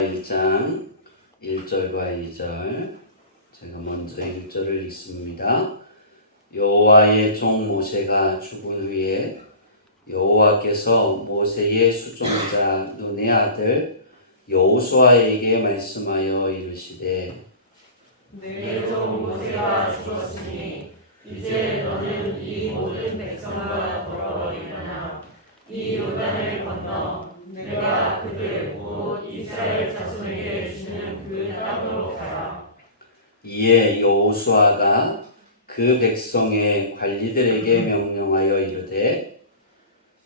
1장 1절과 2절 제가 먼저 1절을 읽습니다. 여호와의 종 모세가 죽은 후에 여호와께서 모세의 수종자 눈의 아들 여호수아에게 말씀하여 이르시되 내 종 모세가 죽었으니 이제 너는 이 모든 백성과 돌아오리거나 이 요단을 건너 내가 그들 곧 이스라엘 자손에게 주는 그 땅으로 가라. 이에 여호수아가 그 백성의 관리들에게 명령하여 이르되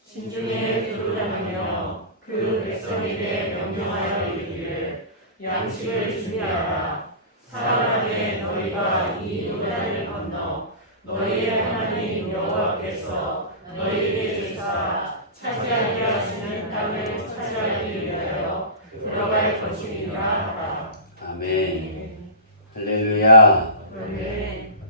신중에 들으라며 그 백성에게 명령하여 이르기를 양식을 준비하라. 사흘 안에 너희가 이 요단을 건너 너희의 하나님 여호와께서 너희에게 주사 차지하게 하시는 땅을 차지하기 위하여 들어갈 것이니라 하라. 아멘. 할렐루야. 아멘.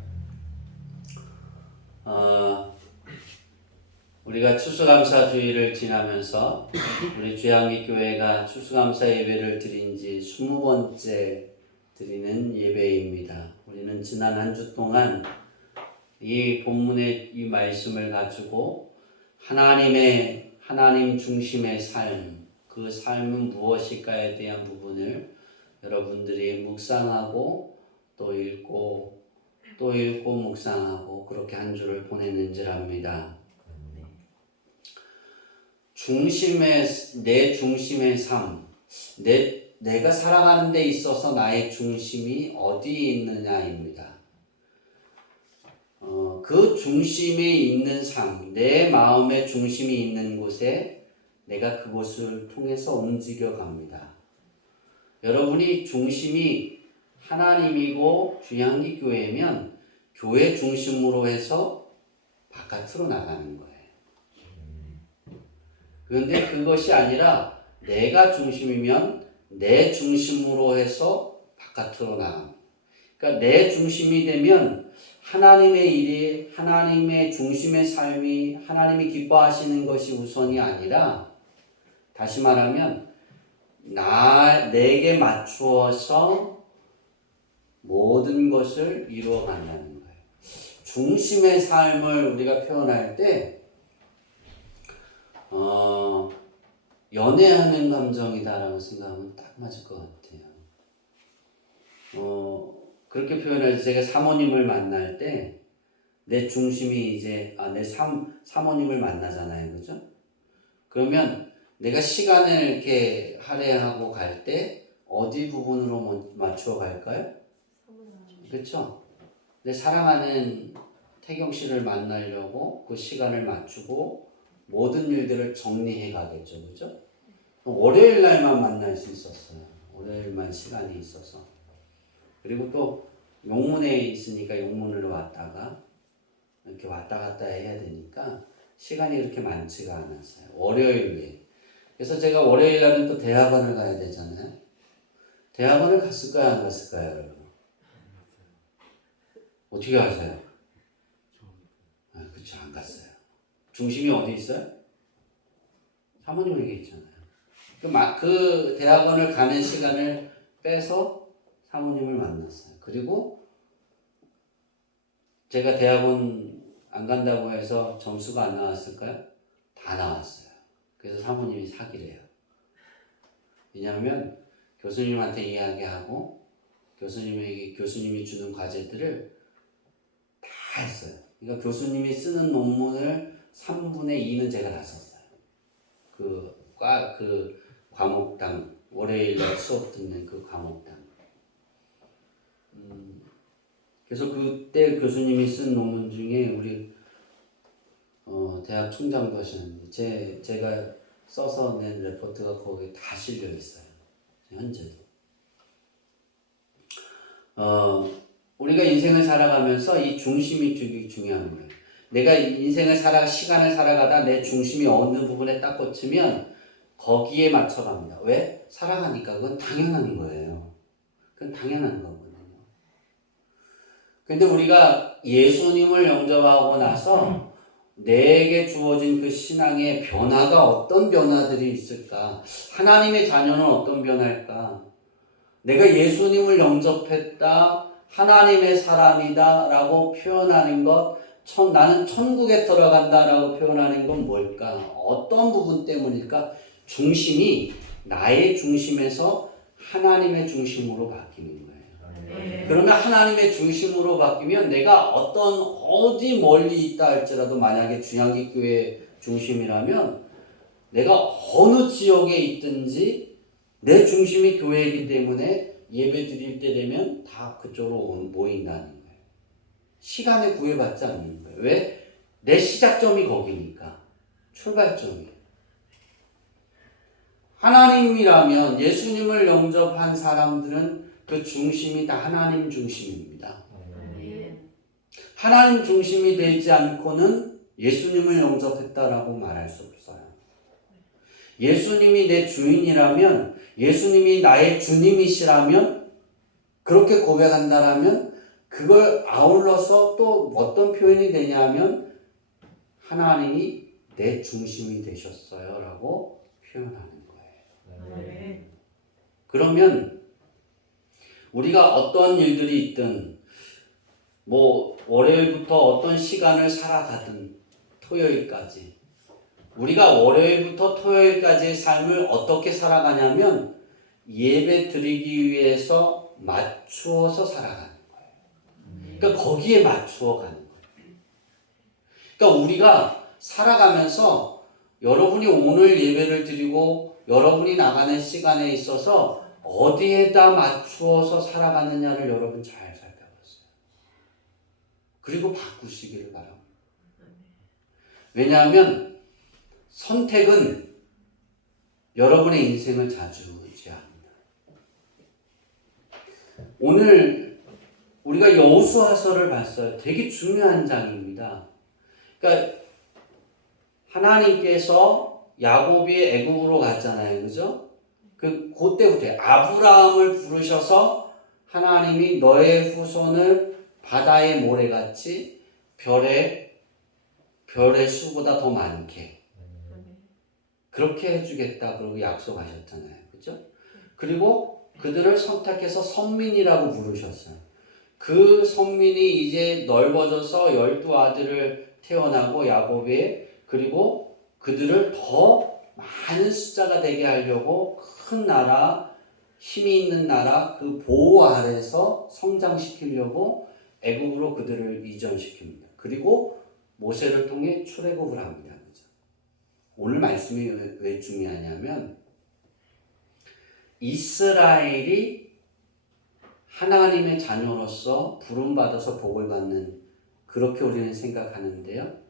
우리가 추수감사주일을 지나면서 우리 주양기교회가 추수감사 예배를 드린 지 20번째 드리는 예배입니다. 우리는 지난 한 주 동안 이 본문의 이 말씀을 가지고 하나님 중심의 삶, 그 삶은 무엇일까에 대한 부분을 여러분들이 묵상하고 또 읽고 묵상하고 그렇게 한 주를 보내는지랍니다. 내 중심의 삶, 내가 살아가는 데 있어서 나의 중심이 어디에 있느냐입니다. 그 중심에 있는 삶, 내 마음의 중심이 있는 곳에 내가 그곳을 통해서 움직여 갑니다. 여러분이 중심이 하나님이고 주양기교회면 교회 중심으로 해서 바깥으로 나가는 거예요. 그런데 그것이 아니라 내가 중심이면 내 중심으로 해서 바깥으로 나갑니다. 그러니까 내 중심이 되면 하나님의 일이, 하나님의 중심의 삶이, 하나님이 기뻐하시는 것이 우선이 아니라, 다시 말하면 내게 맞추어서 모든 것을 이루어간다는 거예요. 중심의 삶을 우리가 표현할 때 연애하는 감정이다라고 생각하면 딱 맞을 것 같아요. 그렇게 표현해서 제가 사모님을 만날 때 내 중심이 이제 내 사모님을 만나잖아요, 그죠? 그러면 내가 시간을 이렇게 할애하고 갈 때 어디 부분으로 맞추어 갈까요? 그렇죠? 내 사랑하는 태경 씨를 만나려고 그 시간을 맞추고 모든 일들을 정리해 가겠죠, 그죠? 월요일 날만 만날 수 있었어요. 월요일만 시간이 있어서. 그리고 또 용문에 있으니까 용문으로 왔다가 이렇게 왔다 갔다 해야 되니까 시간이 그렇게 많지가 않았어요. 월요일에. 그래서 제가 월요일 날은 또 대학원을 가야 되잖아요. 대학원을 갔을까요, 안 갔을까요, 여러분? 어떻게 아세요? 그쵸, 안 갔어요. 중심이 어디 있어요? 사모님에게 있잖아요. 그 대학원을 가는 시간을 빼서 사모님을 만났어요. 그리고 제가 대학원 안 간다고 해서 점수가 안 나왔을까요? 다 나왔어요. 그래서 사모님이 사기래요. 왜냐하면 교수님한테 이야기하고 교수님이 주는 과제들을 다 했어요. 그러니까 교수님이 쓰는 논문을 3분의 2는 제가 다 썼어요. 그 과목당, 월요일날 수업 듣는 그 과목당. 그래서 그때 교수님이 쓴 논문 중에 우리 대학 총장도 하셨는데 제가 써서 낸 레포트가 거기에 다 실려 있어요. 현재도. 우리가 인생을 살아가면서 이 중심이 되게 중요한 거예요. 내가 인생을 시간을 살아가다 내 중심이 어느 부분에 딱 꽂히면 거기에 맞춰갑니다. 왜? 살아가니까 그건 당연한 거예요. 그건 당연한 거거든요. 근데 우리가 예수님을 영접하고 나서 내게 주어진 그 신앙의 변화가 어떤 변화들이 있을까? 하나님의 자녀는 어떤 변화일까? 내가 예수님을 영접했다, 하나님의 사람이다 라고 표현하는 것, 나는 천국에 들어간다 라고 표현하는 건 뭘까? 어떤 부분 때문일까? 중심이 나의 중심에서 하나님의 중심으로 바뀌는 거예요. 그러면 하나님의 중심으로 바뀌면 내가 어디 멀리 있다 할지라도, 만약에 주양기교회 중심이라면 내가 어느 지역에 있든지 내 중심이 교회이기 때문에 예배 드릴 때 되면 다 그쪽으로 모인다는 거예요. 시간에 구애받지 않는 거예요. 왜? 내 시작점이 거기니까. 출발점이. 하나님이라면, 예수님을 영접한 사람들은 그 중심이 다 하나님 중심입니다. 하나님 중심이 되지 않고는 예수님을 영접했다라고 말할 수 없어요. 예수님이 내 주인이라면, 예수님이 나의 주님이시라면, 그렇게 고백한다라면 그걸 아울러서 또 어떤 표현이 되냐면 하나님이 내 중심이 되셨어요 라고 표현하는 거예요. 그러면 우리가 어떤 일들이 있든, 월요일부터 어떤 시간을 살아가든 토요일까지, 우리가 월요일부터 토요일까지의 삶을 어떻게 살아가냐면 예배 드리기 위해서 맞추어서 살아가는 거예요. 그러니까 거기에 맞추어 가는 거예요. 그러니까 우리가 살아가면서 여러분이 오늘 예배를 드리고 여러분이 나가는 시간에 있어서 어디에다 맞추어서 살아가느냐를 여러분 잘 살펴보세요. 그리고 바꾸시기를 바랍니다. 왜냐하면 선택은 여러분의 인생을 좌지우지합니다. 오늘 우리가 여호수아서를 봤어요. 되게 중요한 장입니다. 그러니까 하나님께서 야곱이 애굽으로 갔잖아요. 그죠? 그때부터 아브라함을 부르셔서 하나님이 너의 후손을 바다의 모래같이 별의 수보다 더 많게 그렇게 해주겠다 그러고 약속하셨잖아요. 그죠? 그리고 그들을 선택해서 선민이라고 부르셨어요. 그 선민이 이제 넓어져서 12아들을 태어나고 야곱이, 그리고 그들을 더 많은 숫자가 되게 하려고 큰 나라, 힘이 있는 나라 그 보호 아래서 성장시키려고 애굽으로 그들을 이전시킵니다. 그리고 모세를 통해 출애굽을 합니다. 그죠? 오늘 말씀이 왜 중요하냐면 이스라엘이 하나님의 자녀로서 부름받아서 복을 받는, 그렇게 우리는 생각하는데요.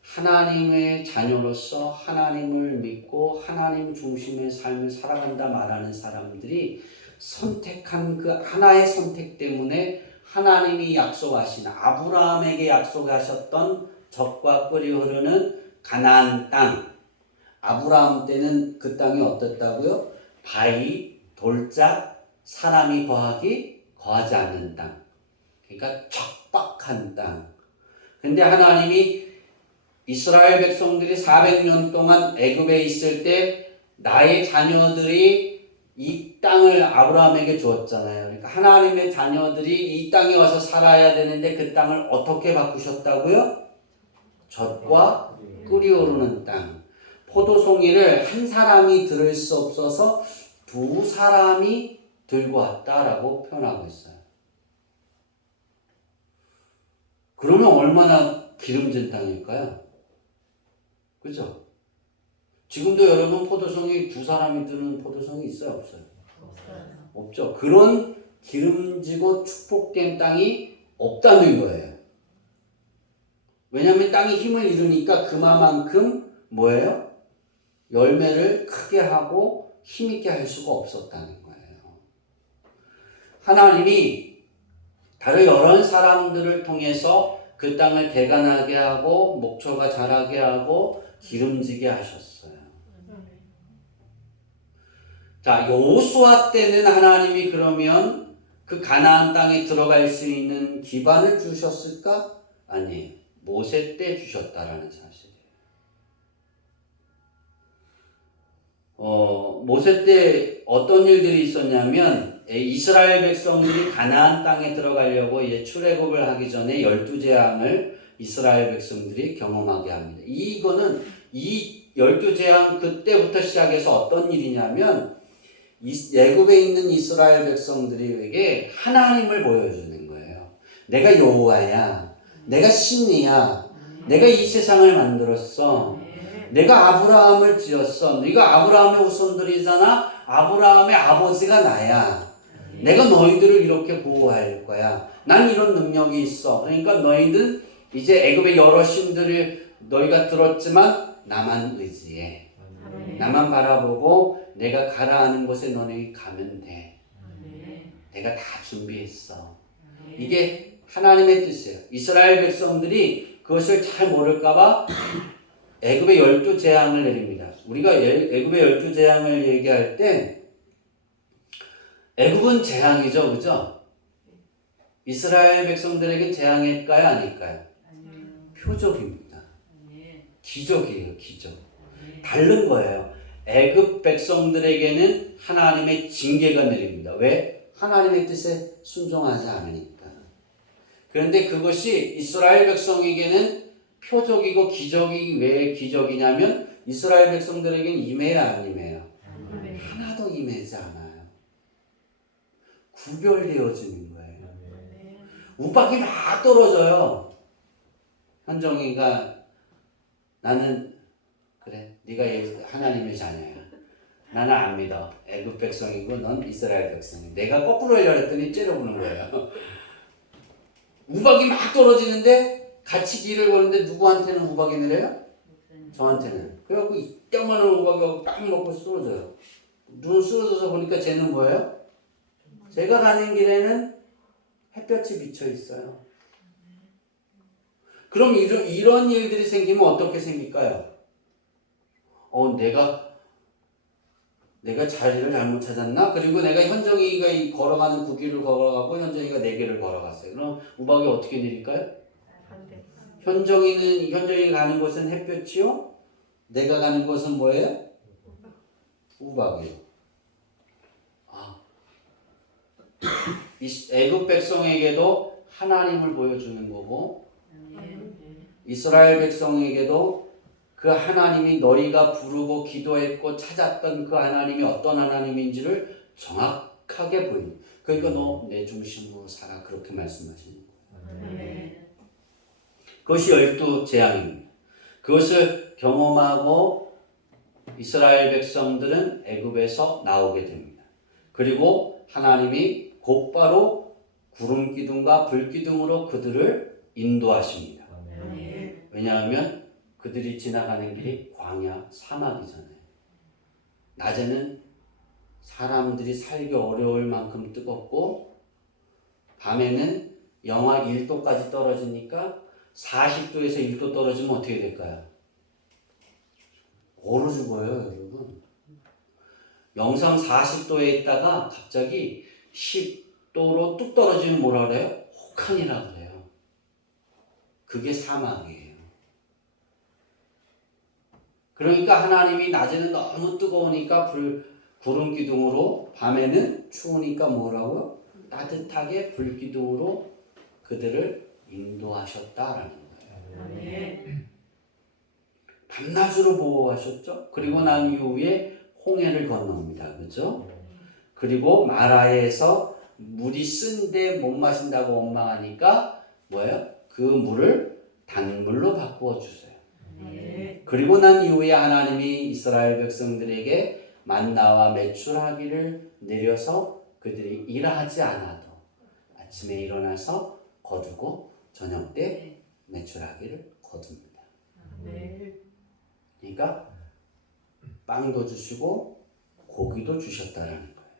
하나님의 자녀로서 하나님을 믿고 하나님 중심의 삶을 살아간다 말하는 사람들이 선택한 그 하나의 선택 때문에 하나님이 약속하신, 아브라함에게 약속하셨던 젖과 꿀이 흐르는 가나안 땅, 아브라함 때는 그 땅이 어떻다고요? 바위, 돌짝, 사람이 거하지 않는 땅. 그러니까 척박한 땅. 근데 하나님이 이스라엘 백성들이 400년 동안 애굽에 있을 때 나의 자녀들이 이 땅을 아브라함에게 주었잖아요. 그러니까 하나님의 자녀들이 이 땅에 와서 살아야 되는데 그 땅을 어떻게 바꾸셨다고요? 젖과 꿀이 오르는 땅. 포도송이를 한 사람이 들을 수 없어서 두 사람이 들고 왔다라고 표현하고 있어요. 그러면 얼마나 기름진 땅일까요? 그죠? 지금도 여러분 포도송이 두 사람이 드는 포도송이 있어요? 없어요? 없죠. 그런 기름지고 축복된 땅이 없다는 거예요. 왜냐하면 땅이 힘을 잃으니까 그만큼 뭐예요? 열매를 크게 하고 힘있게 할 수가 없었다는 거예요. 하나님이 다른 여러 사람들을 통해서 그 땅을 개간하게 하고 목초가 자라게 하고 기름지게 하셨어요. 자, 여호수아 때는 하나님이 그러면 그 가나안 땅에 들어갈 수 있는 기반을 주셨을까? 아니에요. 모세 때 주셨다라는 사실이에요. 모세 때 어떤 일들이 있었냐면 이스라엘 백성들이 가나안 땅에 들어가려고 이제 출애굽을 하기 전에 12재앙을 이스라엘 백성들이 경험하게 합니다. 이거는 이 12재앙 그때부터 시작해서 어떤 일이냐면 애굽에 있는 이스라엘 백성들에게 하나님을 보여주는 거예요. 내가 여호와야. 내가 신이야. 내가 이 세상을 만들었어. 내가 아브라함을 지었어. 네가 아브라함의 후손들이잖아. 아브라함의 아버지가 나야. 내가 너희들을 이렇게 보호할 거야. 난 이런 능력이 있어. 그러니까 너희들 이제 애굽의 여러 신들을 너희가 들었지만 나만 의지해. 나만 바라보고 내가 가라 하는 곳에 너네 가면 돼. 내가 다 준비했어. 이게 하나님의 뜻이에요. 이스라엘 백성들이 그것을 잘 모를까봐 애굽의 12재앙을 내립니다. 우리가 애굽의 12재앙을 얘기할 때 애굽은 재앙이죠. 그죠? 이스라엘 백성들에게 재앙일까요? 아닐까요? 표적입니다. 기적이에요. 기적. 다른 거예요. 애굽 백성들에게는 하나님의 징계가 내립니다. 왜? 하나님의 뜻에 순종하지 않으니까. 그런데 그것이 이스라엘 백성에게는 표적이고 기적이 왜 기적이냐면 이스라엘 백성들에게는 임해요, 안 임해요? 하나도 임하지 않아요. 구별되어지는 거예요. 우박이 막 떨어져요. 현정이가 나는 그래, 네가 하나님의 자녀야. 나는 안 믿어. 애굽 백성이고 넌 이스라엘 백성이야. 내가 거꾸로 하려고 했더니 째려보는 거예요. 우박이 막 떨어지는데 같이 길을 보는데 누구한테는 우박이 내려요? 저한테는. 그래갖고 이따만한 우박이 딱 먹고 쓰러져요. 눈 쓰러져서 보니까 쟤는 뭐예요? 제가 가는 길에는 햇볕이 비쳐 있어요. 그럼 이런 일들이 생기면 어떻게 생길까요? 내가 자리를 잘못 찾았나? 그리고 내가 현정이가 걸어가는 그 길을 걸어가고 현정이가 내 길을 걸어갔어요. 그럼 우박이 어떻게 내릴까요? 현정이가 가는 곳은 햇볕이요. 내가 가는 곳은 뭐예요? 우박이요. 애굽 백성에게도 하나님을 보여주는 거고 이스라엘 백성에게도 그 하나님이 너희가 부르고 기도했고 찾았던 그 하나님이 어떤 하나님인지를 정확하게 보이는. 그러니까 너 내 중심으로 살아 그렇게 말씀하시는 거예요. 그것이 12재앙입니다. 그것을 경험하고 이스라엘 백성들은 애굽에서 나오게 됩니다. 그리고 하나님이 곧바로 구름 기둥과 불 기둥으로 그들을 인도하십니다. 왜냐하면 그들이 지나가는 길이 광야 사막이잖아요. 낮에는 사람들이 살기 어려울 만큼 뜨겁고 밤에는 영하 1도까지 떨어지니까 40도에서 1도 떨어지면 어떻게 될까요? 얼어 죽어요, 여러분. 영상 40도에 있다가 갑자기 10도로 뚝 떨어지면 뭐라 그래요? 혹한이라 그래요. 그게 사막이에요. 그러니까 하나님이 낮에는 너무 뜨거우니까 구름 기둥으로, 밤에는 추우니까 뭐라고요? 따뜻하게 불 기둥으로 그들을 인도하셨다라는 거예요. 밤낮으로 보호하셨죠. 그리고 난 이후에 홍해를 건넙니다. 그죠? 그리고 마라에서 물이 쓴데 못 마신다고 원망하니까 뭐예요? 그 물을 단물로 바꾸어 주세요. 그리고 난 이후에 하나님이 이스라엘 백성들에게 만나와 메추라기를 내려서 그들이 일하지 않아도 아침에 일어나서 거두고 저녁 때 메추라기를 거둡니다. 그러니까 빵도 주시고 고기도 주셨다라는 거예요.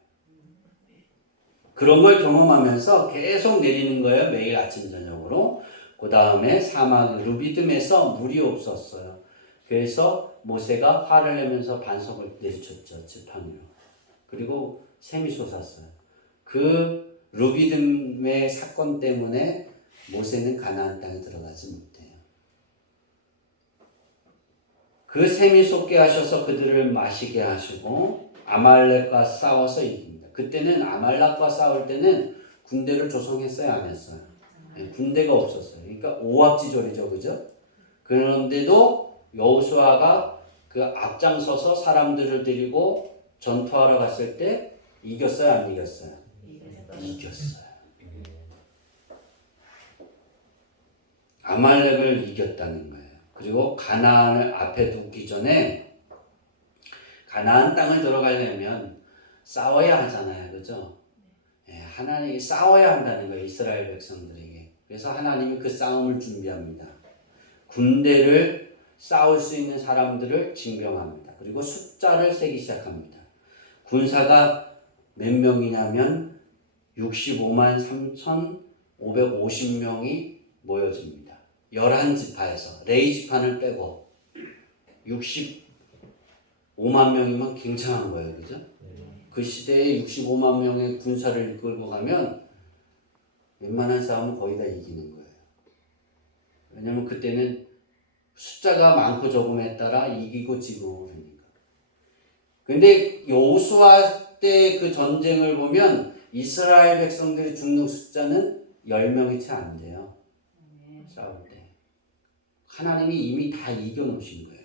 그런 걸 경험하면서 계속 내리는 거예요. 매일 아침 저녁으로. 그 다음에 사막 루비딤에서 물이 없었어요. 그래서 모세가 화를 내면서 반석을 내리쳤죠. 지팡이로. 그리고 샘이 솟았어요. 그 루비딤의 사건 때문에 모세는 가나안 땅에 들어가지 못해요. 그 샘이 솟게 하셔서 그들을 마시게 하시고 아말렉과 싸워서 이깁니다. 그때는 아말렉과 싸울 때는 군대를 조성했어요, 안 했어요? 네, 군대가 없었어요. 그러니까 오합지졸이죠, 그죠? 그런데도 여호수아가 그 앞장서서 사람들을 데리고 전투하러 갔을 때 이겼어요, 안 이겼어요? 이겼어요. 아말렉을 이겼다는 거예요. 그리고 가나안을 앞에 두기 전에 가나안 땅을 들어가려면 싸워야 하잖아요, 그죠? 예, 하나님이 싸워야 한다는 거예요, 이스라엘 백성들에게. 그래서 하나님이 그 싸움을 준비합니다. 군대를 싸울 수 있는 사람들을 징병합니다. 그리고 숫자를 세기 시작합니다. 군사가 몇 명이냐면 65만 3,550명이 모여집니다. 11지파에서 레이지파는 빼고 65만 명이면 굉장한 거예요, 그죠? 그 시대에 65만 명의 군사를 이끌고 가면 웬만한 싸움은 거의 다 이기는 거예요. 왜냐면 그때는 숫자가 많고 적음에 따라 이기고 지고 그러니까. 근데 여호수아 때 그 전쟁을 보면 이스라엘 백성들이 죽는 숫자는 10명이 채 안 돼요. 싸울 때. 하나님이 이미 다 이겨 놓으신 거예요.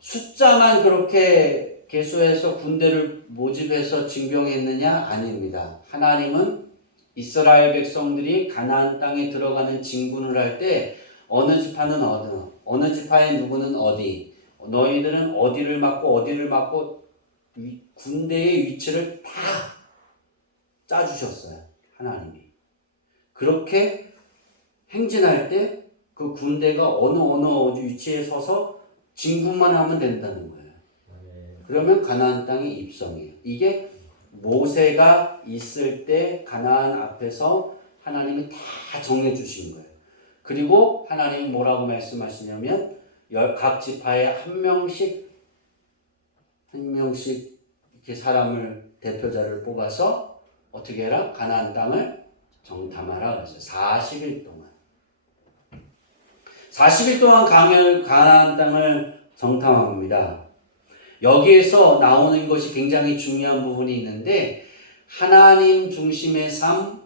숫자만 그렇게 계수해서 군대를 모집해서 징병했느냐? 아닙니다. 하나님은 이스라엘 백성들이 가나안 땅에 들어가는 진군을 할 때 어느 지파는 어느 지파의 누구는 어디, 너희들은 어디를 막고 군대의 위치를 다 짜주셨어요. 하나님이. 그렇게 행진할 때 그 군대가 어느 위치에 서서 진군만 하면 된다는 거예요. 그러면 가나안 땅이 입성이에요. 이게 모세가 있을 때 가나안 앞에서 하나님이 다 정해 주신 거예요. 그리고 하나님이 뭐라고 말씀하시냐면 각 지파에 한 명씩 이렇게 사람을 대표자를 뽑아서 어떻게 해라? 가나안 땅을 정탐하라 그랬어요. 40일 동안. 40일 동안 가나안 땅을 정탐합니다. 여기에서 나오는 것이 굉장히 중요한 부분이 있는데 하나님 중심의 삶,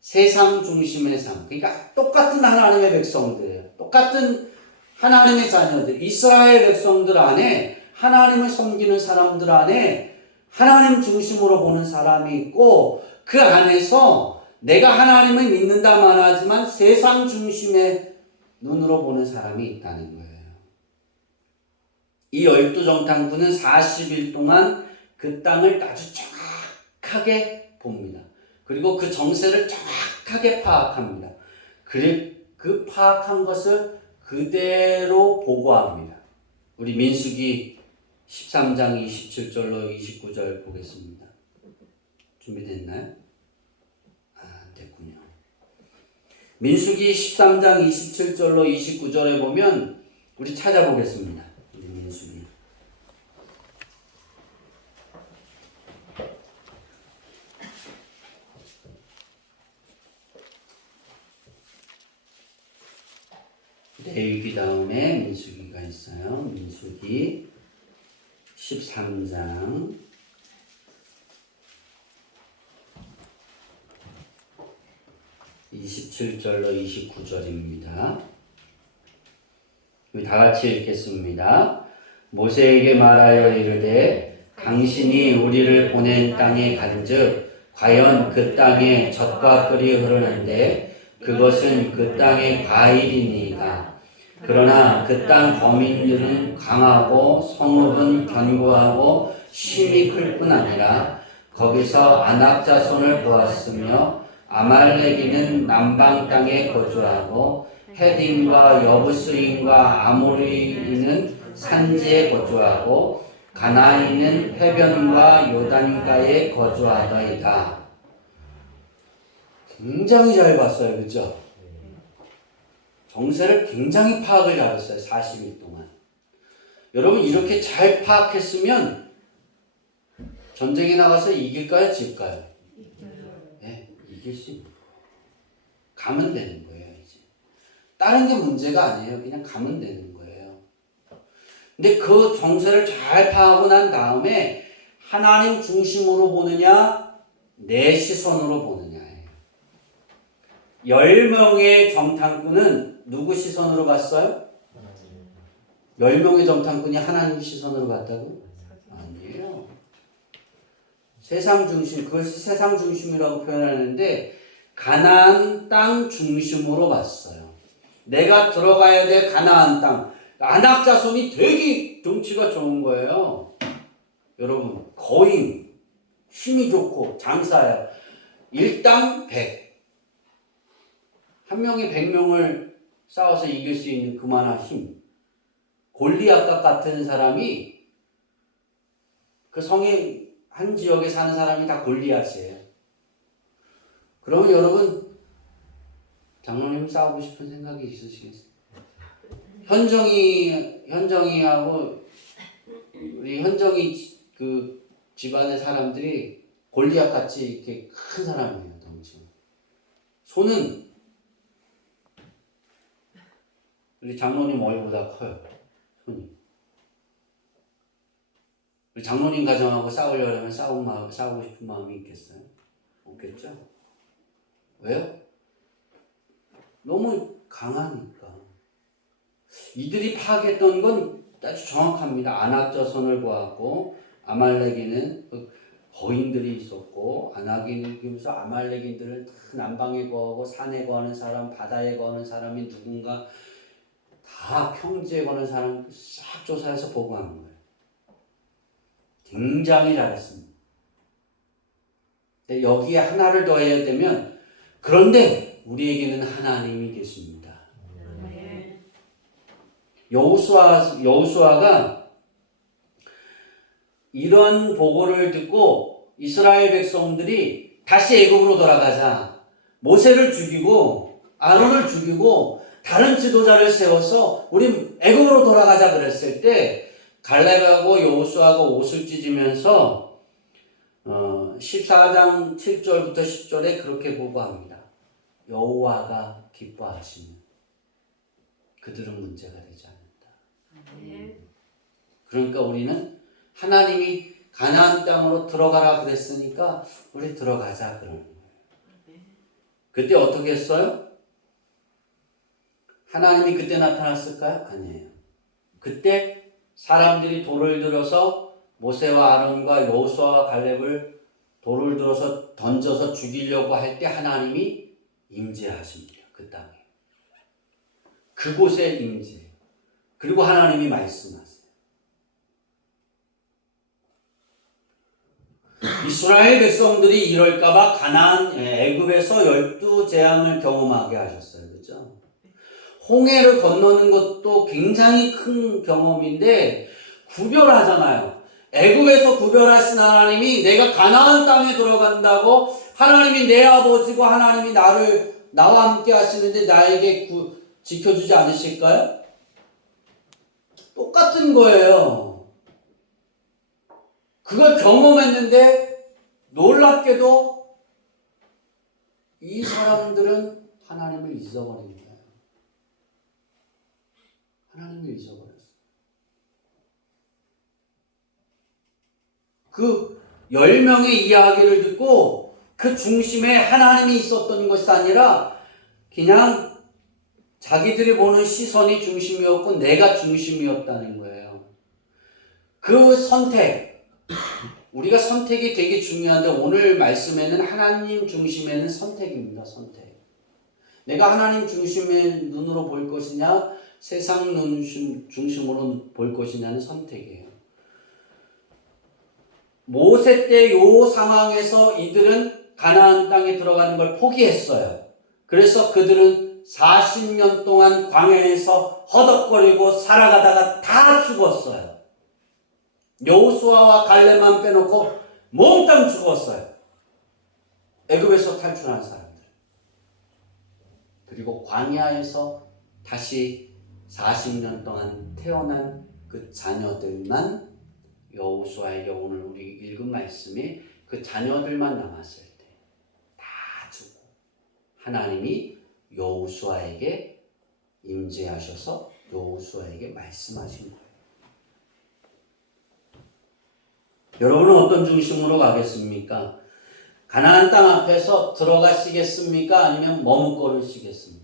세상 중심의 삶. 그러니까 똑같은 하나님의 백성들이에요. 똑같은 하나님의 자녀들. 이스라엘 백성들 안에 하나님을 섬기는 사람들 안에 하나님 중심으로 보는 사람이 있고 그 안에서 내가 하나님을 믿는다만 하지만 세상 중심의 눈으로 보는 사람이 있다는 거예요. 이 12정탐꾼은 40일 동안 그 땅을 아주 정확하게 봅니다. 그리고 그 정세를 정확하게 파악합니다. 그 파악한 것을 그대로 보고합니다. 우리 민수기 13장 27절로 29절 보겠습니다. 준비됐나요? 됐군요. 민수기 13장 27절로 29절에 보면 우리 찾아보겠습니다. 우리 민수기. 레위기 다음에 민수기가 있어요. 민수기 13장 27절로 29절입니다. 우리 다 같이 읽겠습니다. 모세에게 말하여 이르되 당신이 우리를 보낸 땅에 간즉 과연 그 땅에 젖과 꿀이 흐르는데 그것은 그 땅의 과일이니이다. 그러나 그 땅 거민들은 강하고 성읍은 견고하고 힘이 클 뿐 아니라 거기서 아낙 자손을 보았으며 아말렉인은 남방 땅에 거주하고 헤딘과 여부스인과 아모리인은 산지에 거주하고 가나안인은 해변과 요단가에 거주하더이다. 굉장히 잘 봤어요. 그죠? 정세를 굉장히 파악을 잘했어요. 40일 동안. 여러분 이렇게 잘 파악했으면 전쟁에 나가서 이길까요? 질까요? 네, 이길 수 있는 거예요. 가면 되는 거예요. 이제 다른 게 문제가 아니에요. 그냥 가면 되는 거예요. 근데 그 정세를 잘 파악하고 난 다음에 하나님 중심으로 보느냐, 내 시선으로 보느냐예요. 10명의 정탐꾼은 누구 시선으로 봤어요? 10명의 정탐꾼이 하나님 시선으로 봤다고? 아니에요. 세상 중심, 그것이 세상 중심이라고 표현하는데 가나안 땅 중심으로 봤어요. 내가 들어가야 될 가나안 땅. 안악 자손이 되게 덩치가 좋은 거예요. 여러분, 거인, 힘이 좋고 장사예요. 일당 100. 한 명이 100명을 싸워서 이길 수 있는 그만한 힘. 골리앗과 같은 사람이 그 성의 한 지역에 사는 사람이 다 골리앗이에요. 그러면 여러분, 장로님 싸우고 싶은 생각이 있으시겠어요? 현정이하고 우리 현정이 그 집안의 사람들이 골리앗 같이 이렇게 큰 사람이에요, 덩치. 손은 우리 장로님 얼굴보다 커요, 손이. 우리 장로님 가정하고 싸우려면 싸우고 싶은 마음이 있겠어요? 없겠죠? 왜요? 너무 강하니까. 이들이 파악했던 건 아주 정확합니다. 아낙 자손을 보았고 아말렉에는 거인들이 있었고 아낙인에서 아말렉인들은 다 남방에 거하고 산에 거하는 사람, 바다에 거하는 사람이 누군가 다 평지에 거하는 사람 싹 조사해서 보고한 거예요. 굉장히 잘했습니다. 근데 여기에 하나를 더해야 되면 그런데 우리에게는 하나님이 계십니다. 여호수아가 이런 보고를 듣고 이스라엘 백성들이 다시 애굽으로 돌아가자. 모세를 죽이고 아론을 죽이고 다른 지도자를 세워서 우리 애굽으로 돌아가자 그랬을 때 갈렙하고 여호수아가 옷을 찢으면서 14장 7절부터 10절에 그렇게 보고합니다. 여호와가 기뻐하시면 그들은 문제가 되지 않는다. 그러니까 우리는 하나님이 가나안 땅으로 들어가라 그랬으니까 우리 들어가자 그러는 거예요. 그때 어떻게 했어요? 하나님이 그때 나타났을까요? 아니에요. 그때 사람들이 돌을 들어서 모세와 아론과 여호수아와 갈렙을 돌을 들어서 던져서 죽이려고 할 때 하나님이 임재하십니다. 그 땅에. 그곳에 임재. 그리고 하나님이 말씀하세요. 이스라엘 백성들이 이럴까봐 가나안 애굽에서 12재앙을 경험하게 하셨어요. 그죠? 홍해를 건너는 것도 굉장히 큰 경험인데 구별하잖아요. 애굽에서 구별하신 하나님이 내가 가나안 땅에 들어간다고 하나님이 내 아버지고 하나님이 나와 함께 하시는데 나에게 지켜주지 않으실까요? 똑같은 거예요. 그걸 경험했는데 놀랍게도 이 사람들은 하나님을 잊어버린 거예요. 하나님을 잊어버렸어요. 그 10명의 이야기를 듣고 그 중심에 하나님이 있었던 것이 아니라 그냥 자기들이 보는 시선이 중심이었고 내가 중심이었다는 거예요. 그 선택, 우리가 선택이 되게 중요한데 오늘 말씀에는 하나님 중심에는 선택입니다. 선택. 내가 하나님 중심의 눈으로 볼 것이냐 세상 눈 중심으로 볼 것이냐는 선택이에요. 모세 때 요 상황에서 이들은 가나안 땅에 들어가는 걸 포기했어요. 그래서 그들은 40년 동안 광야에서 허덕거리고 살아가다가 다 죽었어요. 여호수아와 갈렙만 빼놓고 몽땅 죽었어요. 애굽에서 탈출한 사람들. 그리고 광야에서 다시 40년 동안 태어난 그 자녀들만 여호수아에게 오늘 우리 읽은 말씀이 그 자녀들만 남았을 때 다 죽고 하나님이 여호수아에게 임재하셔서 여호수아에게 말씀하신 거예요. 여러분은 어떤 중심으로 가겠습니까? 가나안 땅 앞에서 들어가시겠습니까? 아니면 머뭇거리시겠습니까?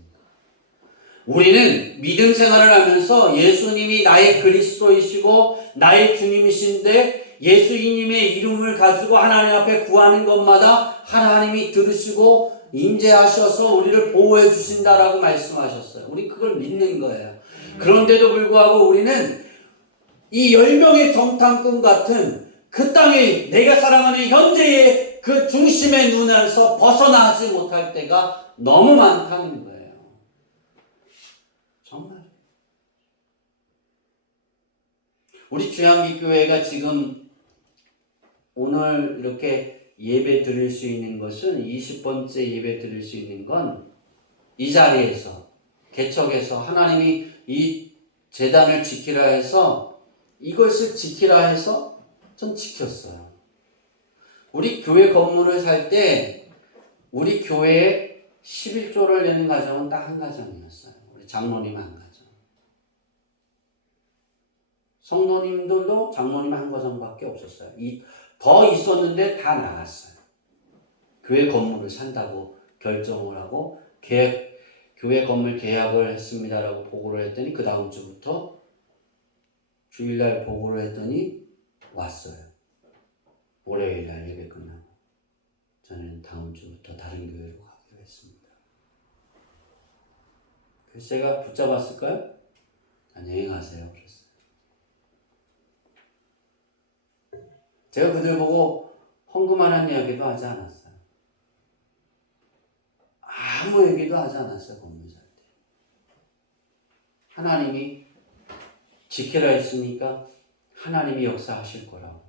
우리는 믿음 생활을 하면서 예수님이 나의 그리스도이시고 나의 주님이신데 예수님의 이름을 가지고 하나님 앞에 구하는 것마다 하나님이 들으시고 임재하셔서 우리를 보호해 주신다라고 말씀하셨어요. 우리 그걸 믿는 거예요. 그런데도 불구하고 우리는 이 10명의 정탐꾼 같은 그 땅에 내가 사랑하는 현재의 그 중심의 눈에서 벗어나지 못할 때가 너무 많다는 거예요. 정말. 우리 주양기교회가 지금 오늘 이렇게 예배 드릴 수 있는 것은 20번째 예배 드릴 수 있는 건 이 자리에서 개척해서 하나님이 이 제단을 지키라 해서 이것을 지키라 해서 전 지켰어요. 우리 교회 건물을 살 때 우리 교회에 11조를 내는 가정은 딱 한 가정이었어요. 우리 장로님 한 가정. 성도님들도 장로님 한 가정밖에 없었어요. 더 있었는데 다 나갔어요. 교회 건물을 산다고 결정을 하고 교회 건물 계약을 했습니다라고 보고를 했더니 그 다음 주부터 주일날 보고를 했더니 왔어요. 월요일날 예배 끝나고 저는 다음 주부터 다른 교회로 가기로 했습니다. 그래서 제가 붙잡았을까요? 안녕히 가세요. 그랬어요. 제가 그들 보고 헌금하는 이야기도 하지 않았어요. 아무 얘기도 하지 않았어요. 건물 살 때. 하나님이 지키라 했으니까 하나님이 역사하실 거라고.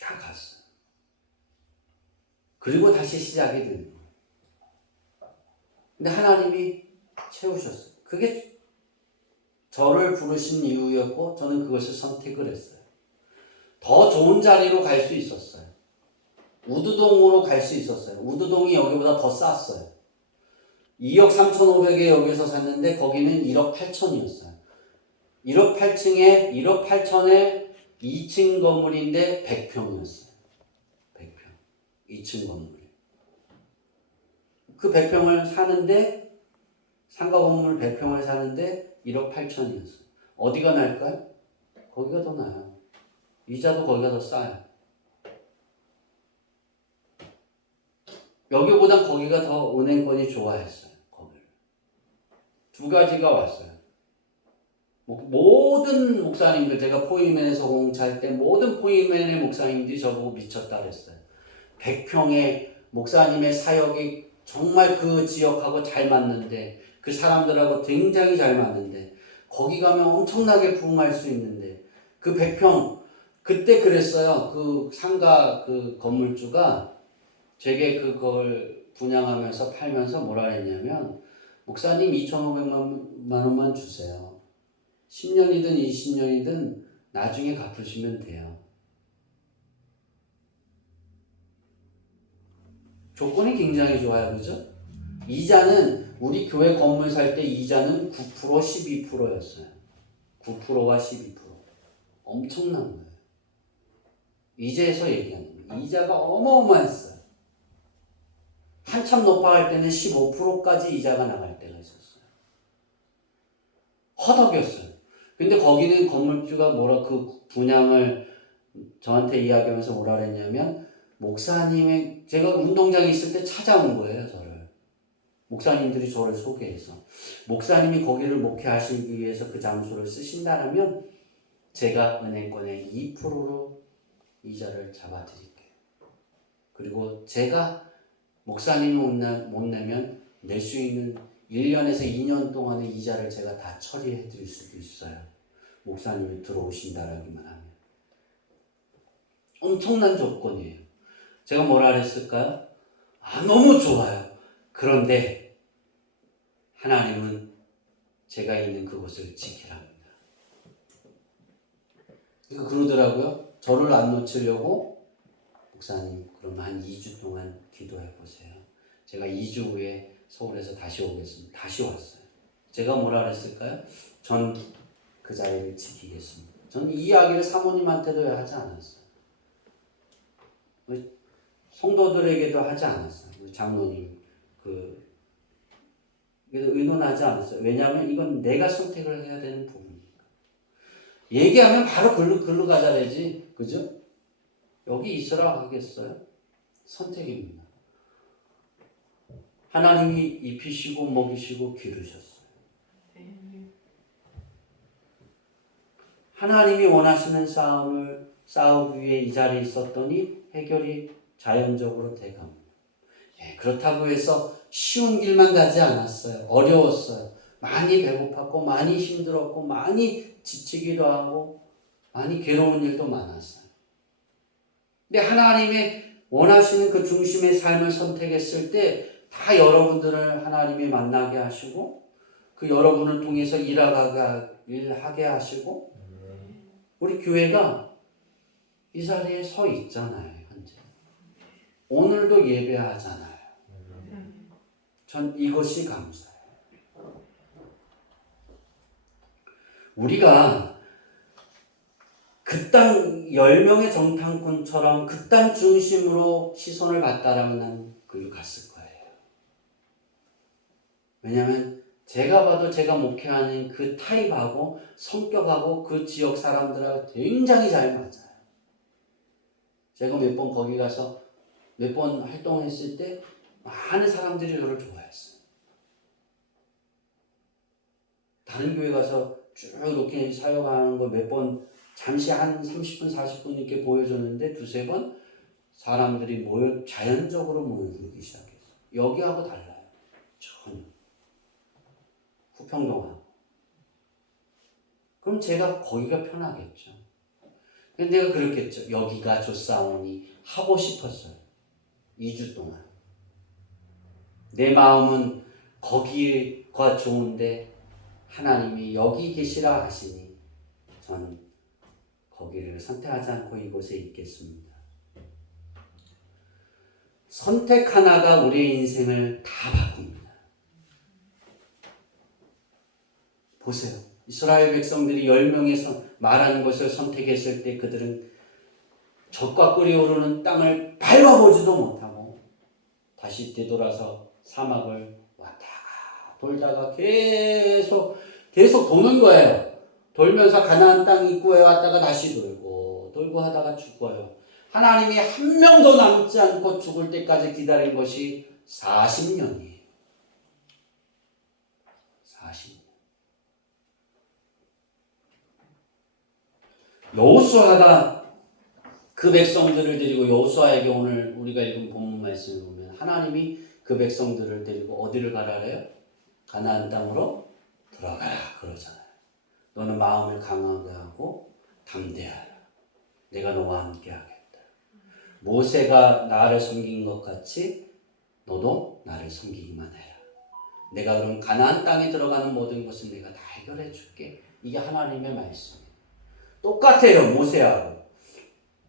다 갔어요. 그리고 다시 시작이 된 거예요. 근데 하나님이 채우셨어요. 그게 저를 부르신 이유였고 저는 그것을 선택을 했어요. 더 좋은 자리로 갈 수 있었어요. 우두동으로 갈 수 있었어요. 우두동이 여기보다 더 쌌어요. 2억 3,500에 여기서 샀는데 거기는 1억 8천이었어요. 1억 8층에 2층 건물인데 100평이었어요. 100평. 2층 건물에. 그 100평을 사는데 상가 건물 100평을 사는데 1억 8천이었어요. 어디가 나을까요? 거기가 더 나아요. 이자도 거기가 더 싸요. 여기보다 거기가 더 은행권이 좋아했어요. 거기를. 두 가지가 왔어요. 모든 목사님들, 제가 포이맨에서 공차할 때 모든 포이맨의 목사님들이 저보고 미쳤다 그랬어요. 100평의 목사님의 사역이 정말 그 지역하고 잘 맞는데 그 사람들하고 굉장히 잘 맞는데 거기 가면 엄청나게 부흥할 수 있는데 그 100평 그때 그랬어요. 그 상가 그 건물주가 제게 그걸 분양하면서 팔면서 뭐라 했냐면 목사님 2,500만 원만 주세요. 10년이든 20년이든 나중에 갚으시면 돼요. 조건이 굉장히 좋아요. 그죠? 이자는 우리 교회 건물 살 때 이자는 9% 12%였어요. 9%와 12%. 엄청난 거예요. 이제에서 얘기하는 거예요. 이자가 어마어마했어요. 한참 높아갈 때는 15%까지 이자가 나갈 때가 있었어요. 허덕이었어요. 근데 거기는 건물주가 그 분양을 저한테 이야기하면서 뭐라 그랬냐면 목사님의 제가 운동장에 있을 때 찾아온 거예요. 저를. 목사님들이 저를 소개해서 목사님이 거기를 목회하시기 위해서 그 장소를 쓰신다면 제가 은행권의 2%로 이자를 잡아드릴게요. 그리고 제가 목사님이 못 내면 낼 수 있는 1년에서 2년 동안의 이자를 제가 다 처리해 드릴 수도 있어요. 목사님이 들어오신다라기만 하면. 엄청난 조건이에요. 제가 뭐라 그랬을까요? 너무 좋아요. 그런데 하나님은 제가 있는 그곳을 지키랍니다. 그러더라고요. 저를 안 놓치려고 목사님 그러면 한 2주 동안 기도해 보세요. 제가 2주 후에 서울에서 다시 오겠습니다. 다시 왔어요. 제가 뭐라 그랬을까요? 전 그 자리를 지키겠습니다. 저는 이 이야기를 사모님한테도 하지 않았어요. 성도들에게도 하지 않았어요. 우리 장로님 그래서 의논하지 않았어요. 왜냐하면 이건 내가 선택을 해야 되는 부분이니까. 얘기하면 바로 글로 가자 되지, 그죠? 여기 있으라 하겠어요? 선택입니다. 하나님이 입히시고 먹이시고 기르셨어요. 하나님이 원하시는 싸움을 싸우기 위해 이 자리에 있었더니 해결이 자연적으로 돼갑니다. 그렇다고 해서 쉬운 길만 가지 않았어요. 어려웠어요. 많이 배고팠고 많이 힘들었고 많이 지치기도 하고 많이 괴로운 일도 많았어요. 근데 하나님의 원하시는 그 중심의 삶을 선택했을 때 다 여러분들을 하나님이 만나게 하시고 그 여러분을 통해서 일하게 하시고 우리 교회가 이 자리에 서 있잖아요. 현재 오늘도 예배하잖아요. 전 이것이 감사해요. 우리가 그 땅 10명의 정탐꾼처럼 그 땅 중심으로 시선을 봤다라면 난 그로 갔을 거예요. 왜냐하면 제가 봐도 제가 목회하는 그 타입하고 성격하고 그 지역 사람들하고 굉장히 잘 맞아요. 제가 몇 번 거기 가서 몇 번 활동했을 때 많은 사람들이 저를 좋아했어요. 다른 교회 가서 쭉 이렇게 사역하는 거 몇 번 잠시 한 30분 40분 이렇게 보여줬는데 두세 번 사람들이 자연적으로 모여들기 시작했어요. 여기하고 달라요. 전혀. 후평동하고. 그럼 제가 거기가 편하겠죠. 근데 내가 그렇겠죠. 여기가 좋사오니 하고 싶었어요. 2주 동안. 내 마음은 거기가 좋은데 하나님이 여기 계시라 하시니 전 거기를 선택하지 않고 이곳에 있겠습니다. 선택 하나가 우리의 인생을 다 바꿉니다. 보세요. 이스라엘 백성들이 10명에서 말하는 것을 선택했을 때 그들은 적과 끓이오르는 땅을 밟아보지도 못하고 다시 되돌아서 사막을 왔다가 돌다가 계속 도는 거예요. 돌면서 가나안 땅 입구에 왔다가 다시 돌고 하다가 죽어요. 하나님이 한 명도 남지 않고 죽을 때까지 기다린 것이 40년이에요. 40년. 여호수아가 그 백성들을 데리고 여호수아에게 오늘 우리가 읽은 본문 말씀을 보면 하나님이 그 백성들을 데리고 어디를 가라래요? 가나안 땅으로 들어가라 그러잖아요. 너는 마음을 강하게 하고 담대하라. 내가 너와 함께 하겠다. 모세가 나를 섬긴 것 같이 너도 나를 섬기기만 해라. 내가 그럼 가나안 땅에 들어가는 모든 것은 내가 다 해결해 줄게. 이게 하나님의 말씀이에요. 똑같아요. 모세하고.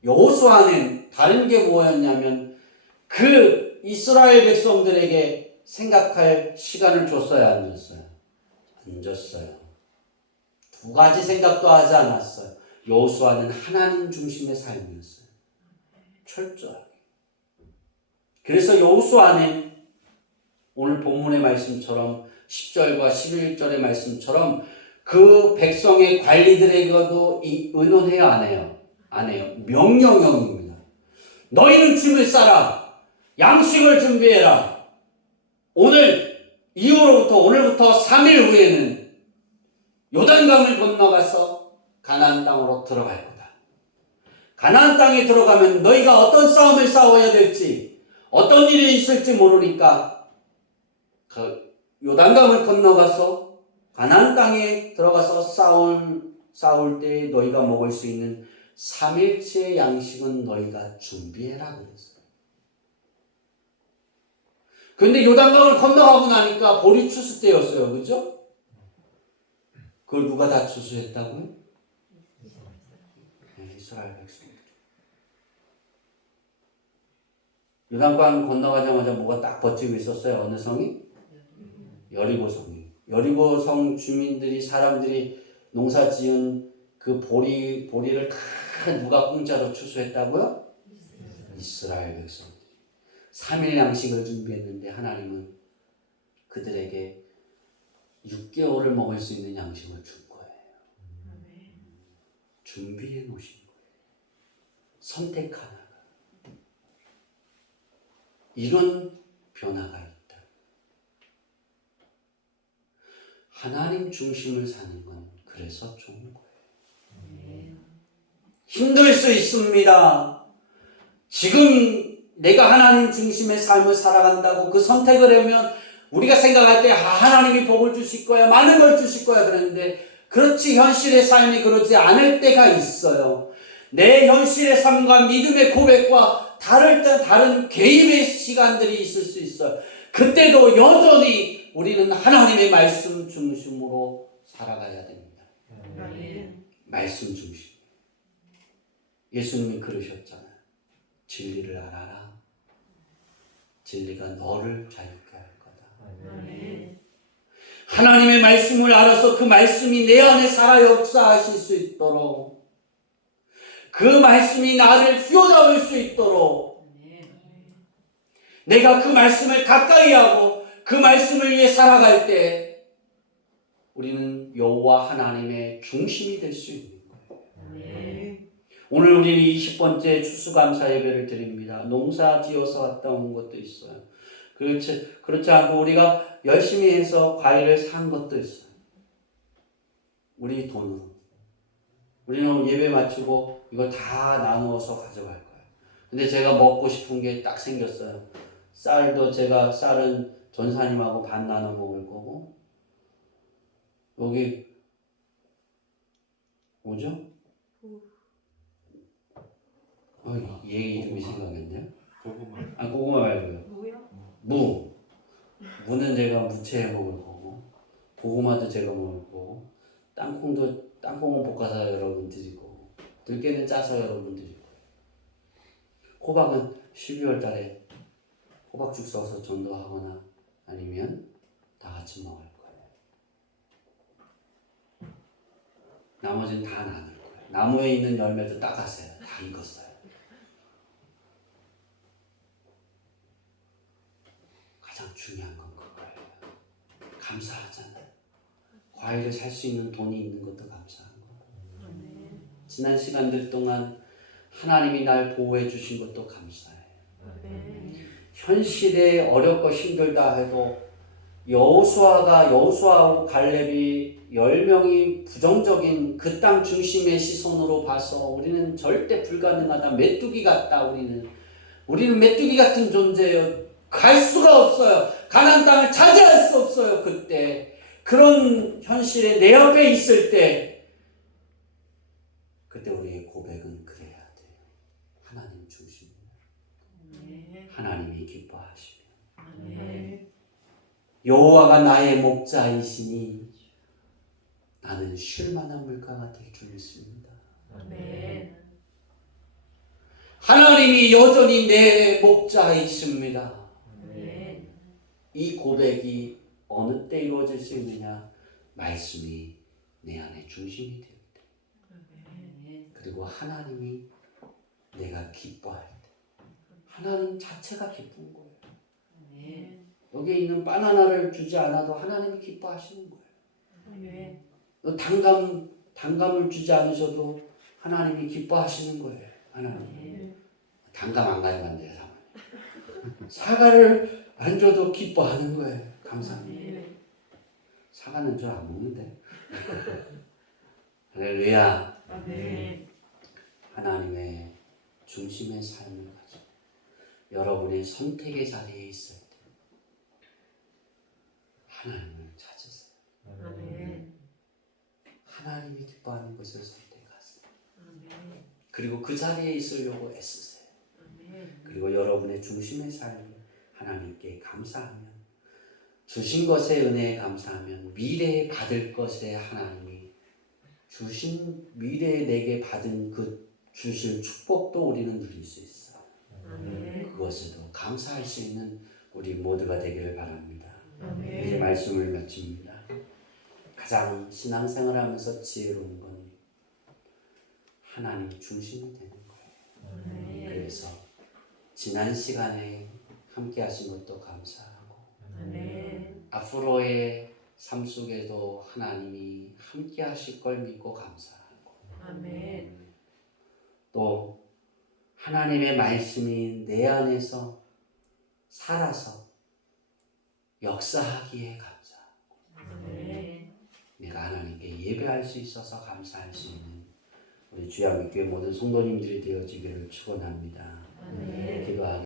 여호수아는 다른 게 뭐였냐면 그 이스라엘 백성들에게 생각할 시간을 줬어요? 안 줬어요? 안 줬어요. 두 가지 생각도 하지 않았어요. 여호수아는 하나님 중심의 삶이었어요. 철저하게. 그래서 여호수아는 오늘 본문의 말씀처럼 10절과 11절의 말씀처럼 그 백성의 관리들에게도 의논해요? 안 해요? 안 해요. 명령형입니다. 너희는 짐을 싸라. 양식을 준비해라. 오늘부터 3일 후에는 요단강을 건너가서 가나안 땅으로 들어갈 거다. 가나안 땅에 들어가면 너희가 어떤 싸움을 싸워야 될지 어떤 일이 있을지 모르니까 그 요단강을 건너가서 가나안 땅에 들어가서 싸울 때 너희가 먹을 수 있는 3일치의 양식은 너희가 준비해라 그랬어요. 그런데 요단강을 건너가고 나니까 볼이 추수 때였어요. 그죠? 그걸 누가 다 추수했다고요? 네, 이스라엘 백성들. 요단강 건너가자마자 뭐가 딱 버티고 있었어요? 어느 성이? 여리고성이. 여리고성 주민들이 사람들이 농사 지은 그 보리를 다 누가 공짜로 추수했다고요? 이스라엘 백성들이. 3일 양식을 준비했는데 하나님은 그들에게 6개월을 먹을 수 있는 양식을 준 거예요. 준비해 놓으신 거예요. 선택하다가 이런 변화가 있다. 하나님 중심을 사는 건 그래서 좋은 거예요. 힘들 수 있습니다. 지금 내가 하나님 중심의 삶을 살아간다고 그 선택을 하면 우리가 생각할 때 하나님이 복을 주실 거야, 많은 걸 주실 거야 그러는데 그렇지 현실의 삶이 그렇지 않을 때가 있어요. 내 현실의 삶과 믿음의 고백과 다른 개입의 시간들이 있을 수 있어요. 그때도 여전히 우리는 하나님의 말씀 중심으로 살아가야 됩니다. 말씀 중심. 예수님이 그러셨잖아요. 진리를 알아라. 진리가 너를 자유케 할 거다. 하나님의 말씀을 알아서 그 말씀이 내 안에 살아 역사하실 수 있도록 그 말씀이 나를 휘어잡을 수 있도록 내가 그 말씀을 가까이 하고 그 말씀을 위해 살아갈 때 우리는 여호와 하나님의 중심이 될 수 있는 거예요. 오늘 우리는 20번째 추수감사 예배를 드립니다. 농사 지어서 왔다 온 것도 있어요. 그렇지 않고 우리가 열심히 해서 과일을 산 것도 있어요. 우리 돈으로. 우리는 예배 마치고 이걸 다 나누어서 가져갈 거예요. 근데 제가 먹고 싶은 게 딱 생겼어요. 쌀은 전사님하고 반 나눠 먹을 거고, 여기 뭐죠? 얘 이름이 생각했네요. 고구마 말고요. 무는 제가 무채 먹을 거고, 고구마도 제가 먹을 거고, 땅콩은 볶아서 여러분 드릴 거고, 들깨는 짜서 여러분 드릴 거예요. 호박은 12월 달에 호박죽 써서 전도하거나 아니면 다 같이 먹을 거예요. 나머지는 다 나눌 거예요. 나무에 있는 열매도 따가세요. 다 익었어요. 가장 중요한 건 그거예요. 감사하잖아요. 과일을 살 수 있는 돈이 있는 것도 감사한 거예요. 지난 시간들 동안 하나님이 날 보호해 주신 것도 감사해요. 현실에 어렵고 힘들다 해도 여호수아하고 갈렙이 10명이 부정적인 그 땅 중심의 시선으로 봐서 우리는 절대 불가능하다. 메뚜기 같다. 우리는 메뚜기 같은 존재예요. 갈 수가 없어요. 가나안 땅을 차지할 수 없어요. 그때 그런 현실에 내 옆에 있을 때 그때 우리의 고백은 그래야 돼요. 하나님 중심으로. 하나님이 기뻐하시며 여호와가 나의 목자이시니 나는 쉴 만한 물가가 될 줄 믿습니다. 하나님이 여전히 내 목자이십니다. 이 고백이 어느 때 이루어질 수 있느냐? 말씀이 내 안에 중심이 될 때. 그리고 하나님이 내가 기뻐할 때. 하나님 자체가 기쁜 거예요. 여기에 있는 바나나를 주지 않아도 하나님이 기뻐하시는 거예요. 단감을 주지 않으셔도 하나님이 기뻐하시는 거예요. 하나님. 단감 안 가져가면 돼요. 사과를 안 줘도 기뻐하는 거예요. 감사합니다. 사과는 저 안 먹는데. 할렐루야. 하나님의 중심의 삶을 가져. 여러분의 선택의 자리에 있을 때 하나님을 찾으세요. 하나님이 기뻐하는 것을 선택하세요. 그리고 그 자리에 있으려고 애쓰세요. 그리고 여러분의 중심의 삶을 하나님께 감사하면 주신 것에 은혜에 감사하면 미래에 받을 것에 하나님이 주신 미래에 내게 받은 그 주실 축복도 우리는 누릴 수 있어요. 그것에도 감사할 수 있는 우리 모두가 되기를 바랍니다. 이제 말씀을 마칩니다. 가장 신앙생활하면서 지혜로운 건 하나님 중심이 되는 거예요. 아멘. 그래서 지난 시간에 함께 하신 것도 감사하고 아멘. 앞으로의 삶 속에도 하나님이 함께 하실 걸 믿고 감사하고 아멘. 또 하나님의 말씀이 내 안에서 살아서 역사하기에 감사하고 아멘. 내가 하나님께 예배할 수 있어서 감사할 수 있는 우리 주야미교회 모든 성도님들이 되어지기를 축원합니다. 아멘. 기도하겠습니다.